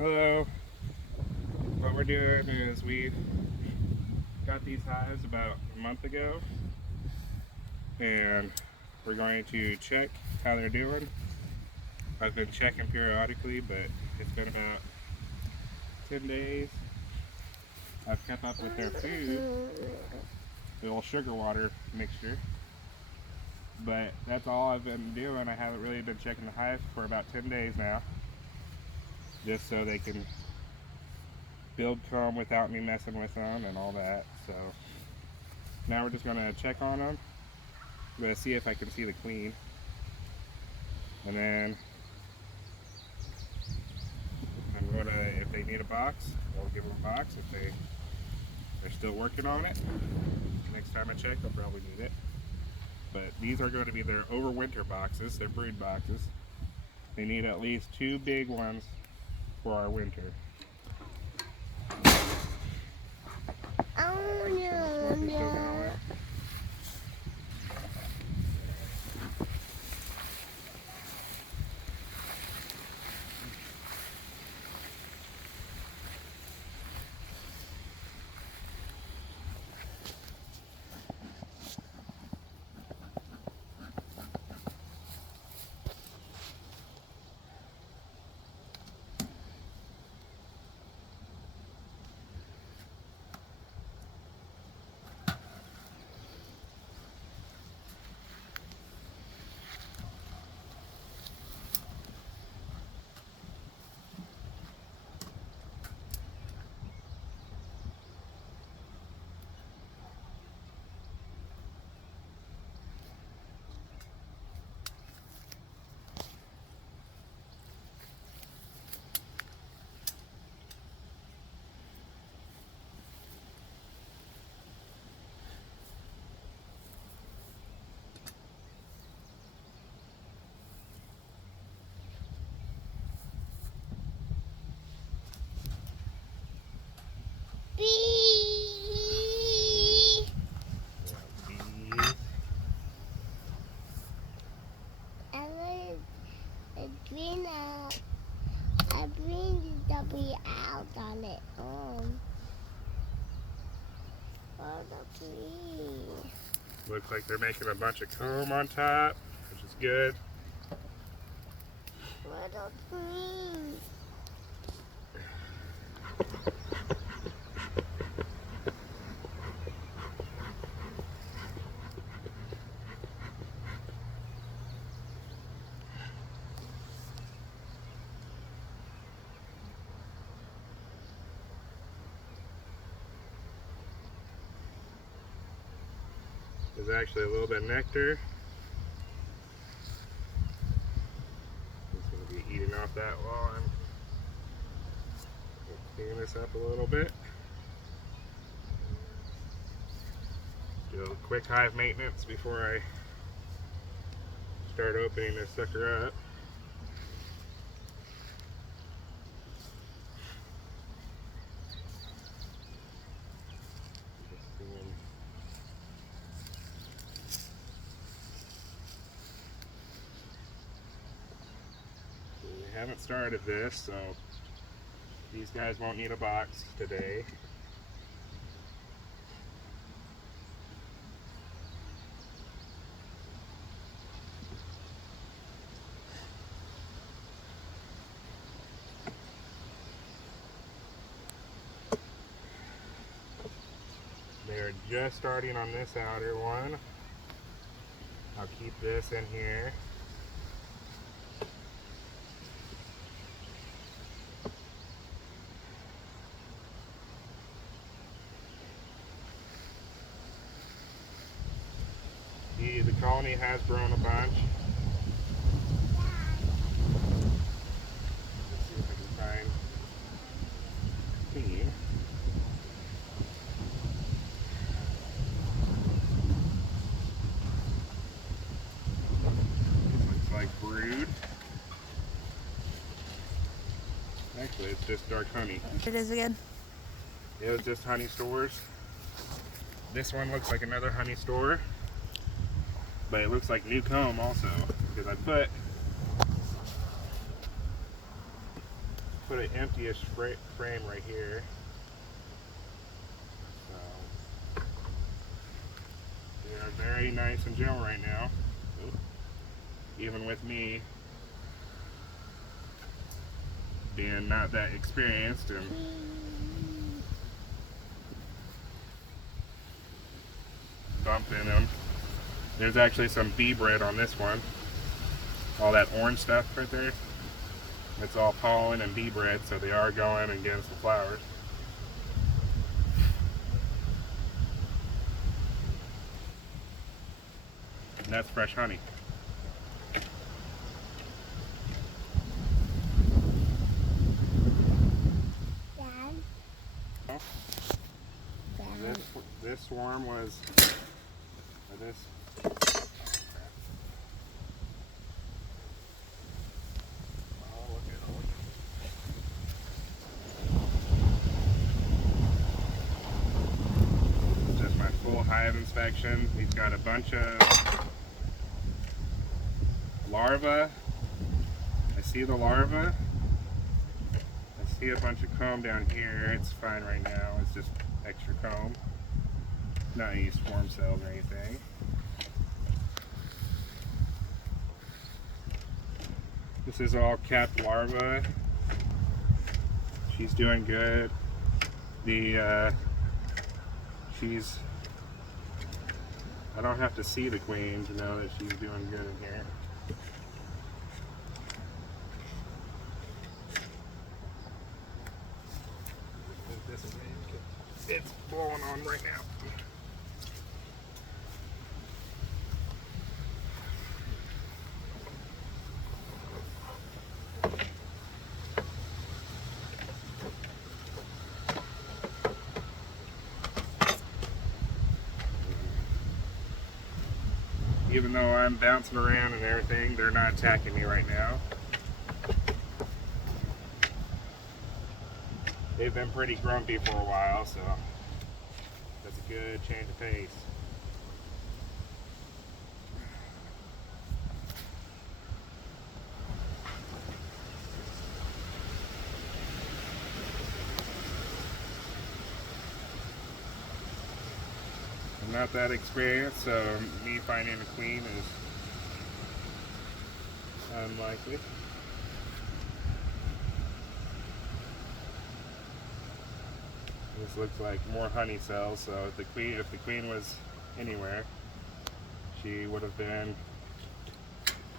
Hello. What we're doing is we got these hives about a month ago, and we're going to check how they're doing. I've been checking periodically, but it's been about 10 days. I've kept up with their food, the old sugar water mixture, but that's all I've been doing. I haven't really been checking the hive for about 10 days now, just so they can build comb without me messing with them and all that. So now we're just gonna check on them. I'm gonna see if I can see the queen, and then I'm gonna, if they need a box, I'll give them a box. If they're still working on it, next time I check, they'll probably need it. But these are going to be their overwinter boxes, their brood boxes. They need at least 2 big ones for our winter. Oh no. I bring the bee out on it. For the bee. Looks like they're making a bunch of comb on top, which is good. For the bee. There's actually a little bit of nectar. It's going to be eating off that while I'm cleaning this up a little bit. Do a quick hive maintenance before I start opening this sucker up. We haven't started this, so these guys won't need a box today. They're just starting on this outer one. I'll keep this in here. The colony has grown a bunch. Let's see if I can find queen. Looks like brood. Actually, it's just dark honey. It is again. It was just honey stores. This one looks like another honey store, but it looks like new comb also, because I put put an empty-ish frame right here. So they are very nice and gentle right now. Ooh. Even with me being not that experienced and dumping them. There's actually some bee bread on this one. All that orange stuff right there. It's all pollen and bee bread, so they are going and getting some flowers. And that's fresh honey. Dad. This swarm was this. Just my full hive inspection. He's got a bunch of larvae. I see the larvae. I see a bunch of comb down here. It's fine right now. It's just extra comb. Not any swarm cells or anything. This is all capped larvae. She's doing good. I don't have to see the queen to know that she's doing good in here. It's blowing on right now. Even though I'm bouncing around and everything, they're not attacking me right now. They've been pretty grumpy for a while, so that's a good change of pace. I'm not that experienced, so me finding a queen is unlikely. This looks like more honey cells, so if the queen was anywhere, she would have been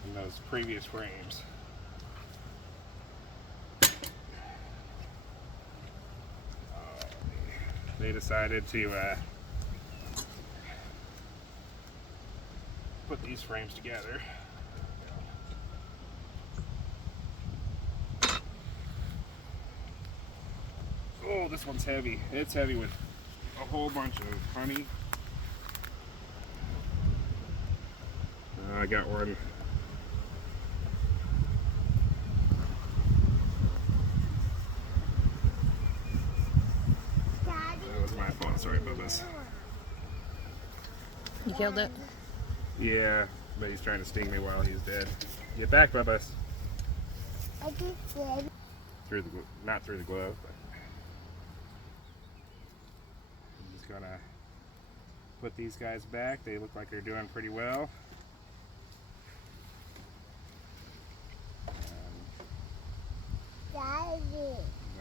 in those previous frames. They decided to put these frames together. Oh, this one's heavy. It's heavy with a whole bunch of honey. I got one. That was my fault. Sorry about this. You killed it? Yeah, but he's trying to sting me while he's dead. Get back, Bubba. I just did. Not through the glove, but I'm just gonna put these guys back. They look like they're doing pretty well. Daddy. I'm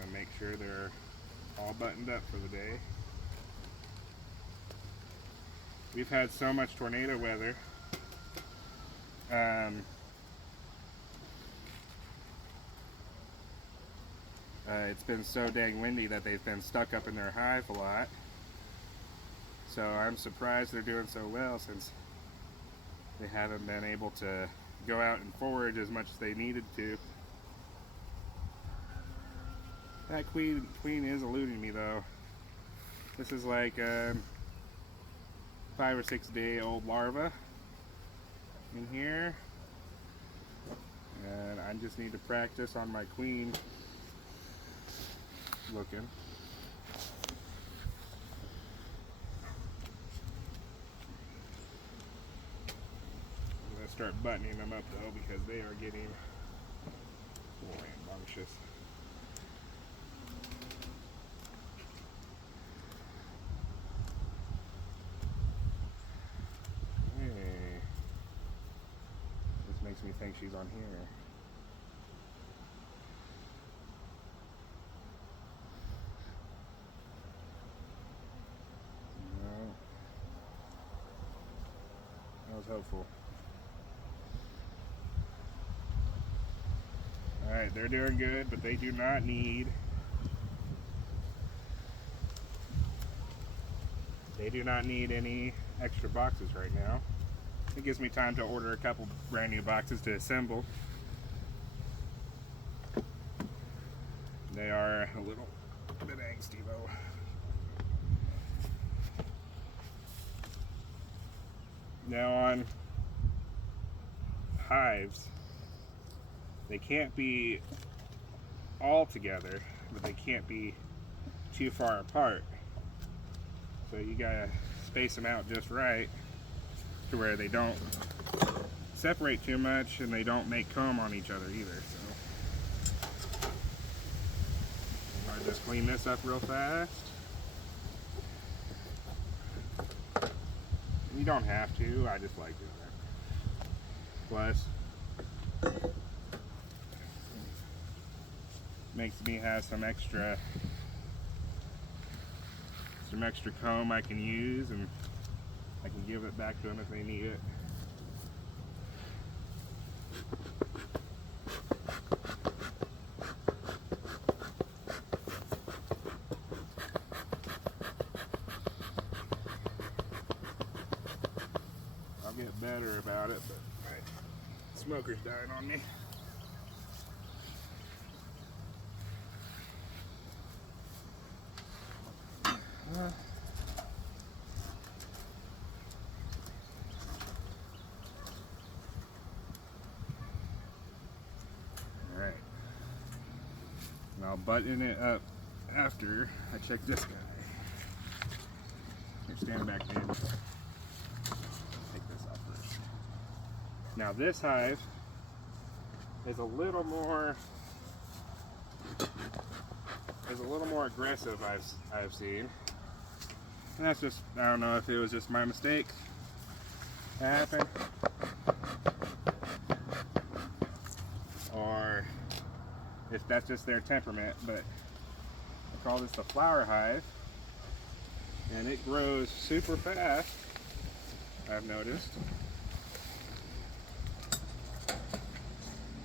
gonna make sure they're all buttoned up for the day. We've had so much tornado weather. It's been so dang windy that they've been stuck up in their hive a lot. So I'm surprised they're doing so well, since they haven't been able to go out and forage as much as they needed to. That queen is eluding me though. This is like 5 or 6 day old larva in here, and I just need to practice on my queen looking. I'm going to start buttoning them up though, because they are getting rambunctious. Makes me think she's on here. No. I was hopeful. Alright, they're doing good, but they do not need any extra boxes right now. It gives me time to order a couple brand new boxes to assemble. They are a little bit angsty though. Now on hives, they can't be all together, but they can't be too far apart. So you gotta space them out just right to where they don't separate too much and they don't make comb on each other either. So I'm gonna just clean this up real fast. You don't have to, I just like doing that. Plus, makes me have some extra comb I can use, and I can give it back to them if they need it. I'll get better about it, but my smoker's dying on me. Alright. And I'll button it up after I check this guy. Here, stand back in. Take this off first. Now this hive is a little more aggressive, I've seen. And that's just, I don't know if it was just my mistake that happened, or if that's just their temperament, but I call this the flower hive, and it grows super fast, I've noticed.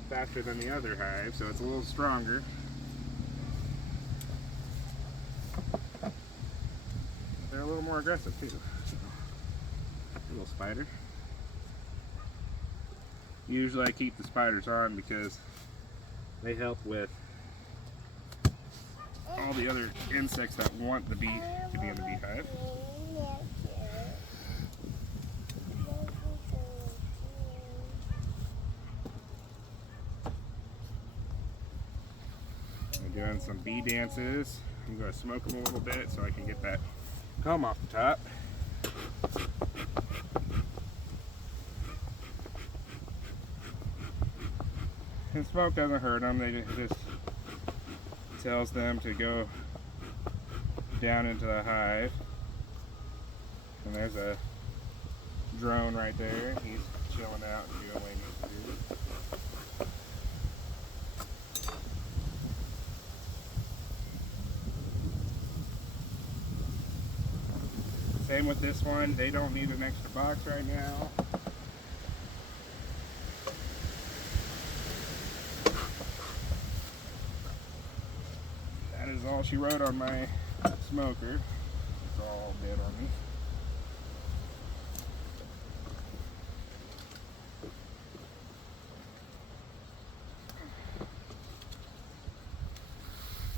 Faster than the other hive, so it's a little stronger. They're a little more aggressive too. Little spider. Usually I keep the spiders on because they help with all the other insects that want the bee to be in the beehive. We're doing some bee dances. I'm going to smoke them a little bit so I can get that comb off the top. And smoke doesn't hurt them, it just tells them to go down into the hive. And there's a drone right there. He's chilling out and doing what he needs to do. Same with this one, they don't need an extra box right now. That is all she wrote on my smoker. It's all dead on me.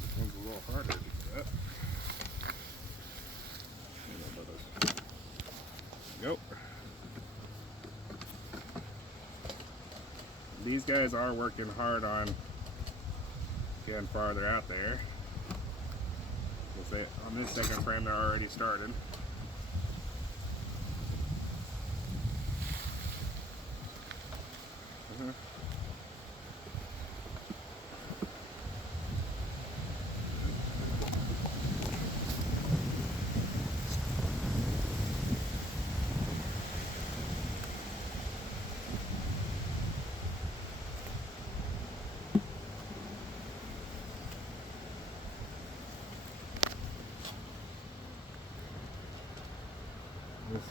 This one's a little harder to get up. Go. These guys are working hard on getting farther out there. We'll say on this second frame they're already started.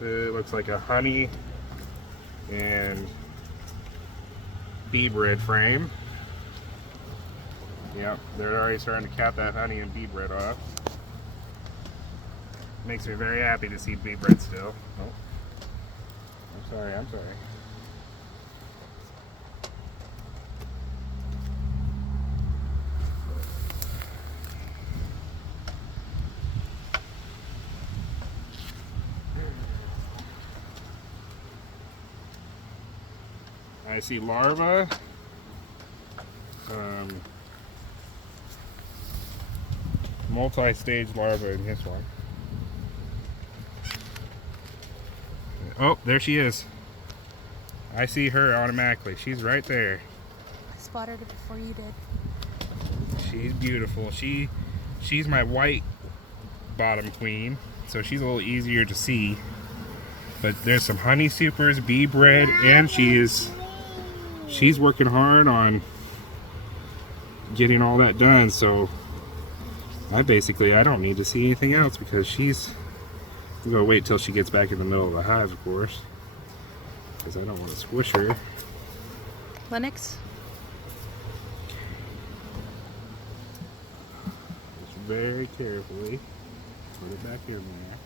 looks like a honey and bee bread frame. Yep, they're already starting to cap that honey and bee bread off. Makes me very happy to see bee bread still. Oh, I'm sorry, I'm sorry. I see larvae. Multi-stage larva in this one. Oh, there she is. I see her automatically. She's right there. I spotted it before you did. She's beautiful. She's my white bottom queen, so she's a little easier to see. But there's some honey supers, bee bread, and she's working hard on getting all that done. So I don't need to see anything else because I'm gonna wait till she gets back in the middle of the hive, of course, because I don't want to squish her. Lennox? Just very carefully put it back in there.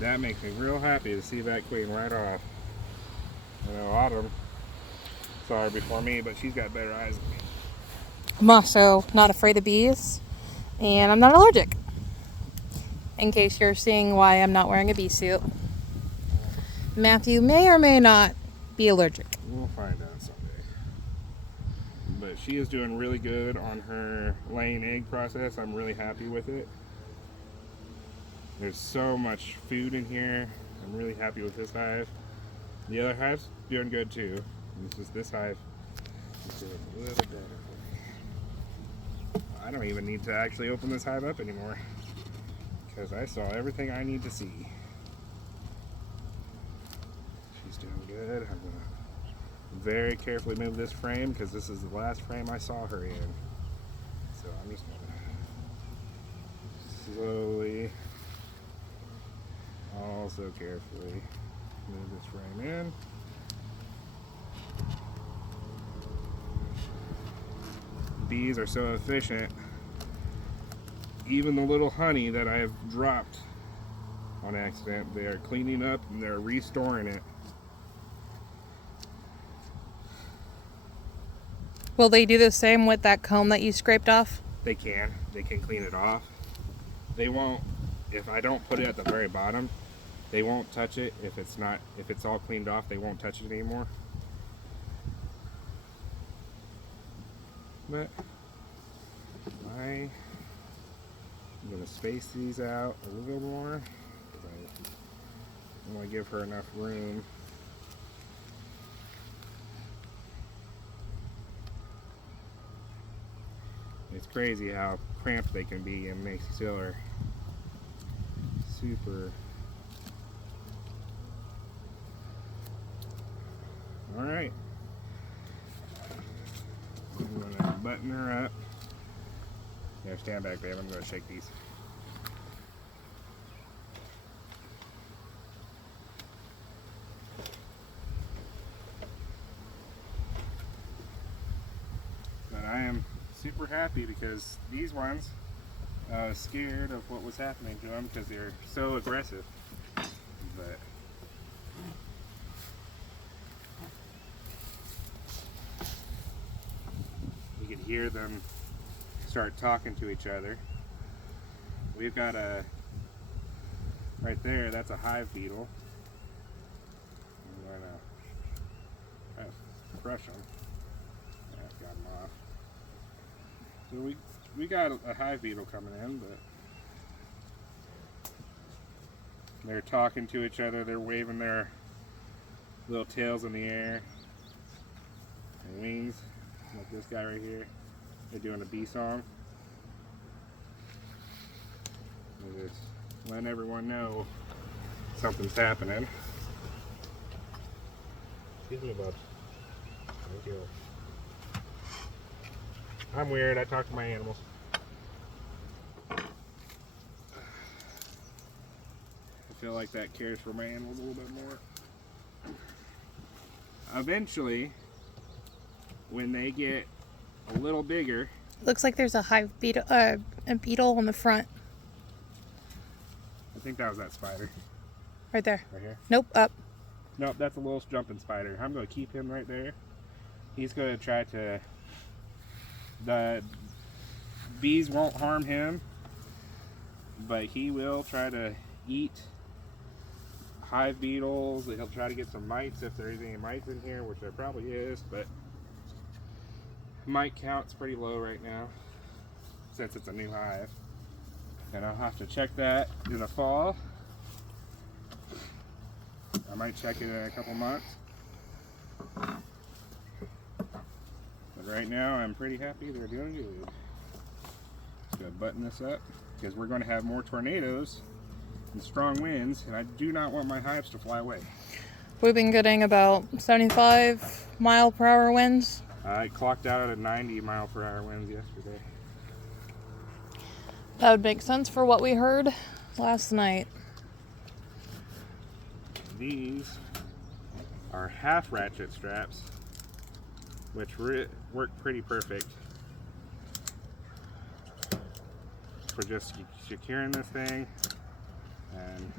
That makes me real happy to see that queen right off. I know Autumn saw her before me, but she's got better eyes than me. I'm also not afraid of bees, and I'm not allergic. In case you're seeing why I'm not wearing a bee suit. Matthew may or may not be allergic. We'll find out someday. But she is doing really good on her laying egg process. I'm really happy with it. There's so much food in here. I'm really happy with this hive. The other hive's doing good too. It's just this hive is doing a little better. I don't even need to actually open this hive up anymore because I saw everything I need to see. She's doing good. I'm gonna very carefully move this frame because this is the last frame I saw her in. So I'm just gonna slowly, also carefully move this frame in. Bees are so efficient. Even the little honey that I have dropped on accident, they are cleaning up and they're restoring it. Will they do the same with that comb that you scraped off? They can clean it off. They won't, if I don't put it at the very bottom, they won't touch it. If it's all cleaned off, they won't touch it anymore. But I'm going to space these out a little more because I want to give her enough room. It's crazy how cramped they can be and they still are super. Alright. I'm going to button her up. Yeah, stand back, babe. I'm going to shake these. But I am super happy because these ones, I was scared of what was happening to them because they're so aggressive. But you can hear them start talking to each other. We've got right there, that's a hive beetle. I'm going to crush them. I've got them off. So we got a hive beetle coming in, but they're talking to each other. They're waving their little tails in the air and wings, like this guy right here. They're doing a bee song. They're just letting everyone know something's happening. Excuse me, bud. Thank you. I'm weird. I talk to my animals. I feel like that cares for my animals a little bit more. Eventually, when they get a little bigger, Looks like there's a hive beetle, a beetle on the front. I think that was that spider Right there. right here. Nope, up. Nope, that's a little jumping spider. I'm going to keep him right there. He's going to try to... The bees won't harm him, but he will try to eat hive beetles. He'll try to get some mites if there's any mites in here, which there probably is, but mite count's pretty low right now since it's a new hive. And I'll have to check that in the fall. I might check it in a couple months. But right now I'm pretty happy they're doing good. Just gonna button this up because we're going to have more tornadoes and strong winds, and I do not want my hives to fly away. We've been getting about 75 mile per hour winds. I clocked out at 90 mile per hour winds yesterday. That would make sense for what we heard last night. These are half ratchet straps, which work pretty perfect for just securing this thing and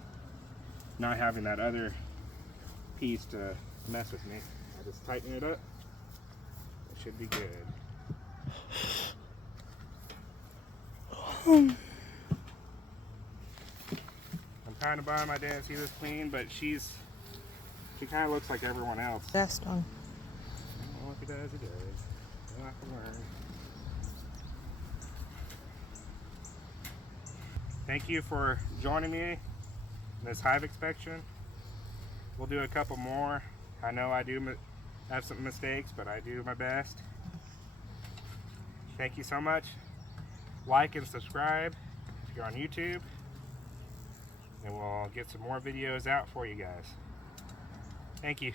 not having that other piece to mess with me. I just tighten it up. It should be good. I'm kind of bummed my dad see this clean, but she kind of looks like everyone else. Best one. Well, if he does, he does. We'll have to learn. Thank you for joining me in this hive inspection. We'll do a couple more. I know I do have some mistakes, but I do my best. Thank you so much. Like and subscribe if you're on YouTube, and we'll get some more videos out for you guys. Thank you.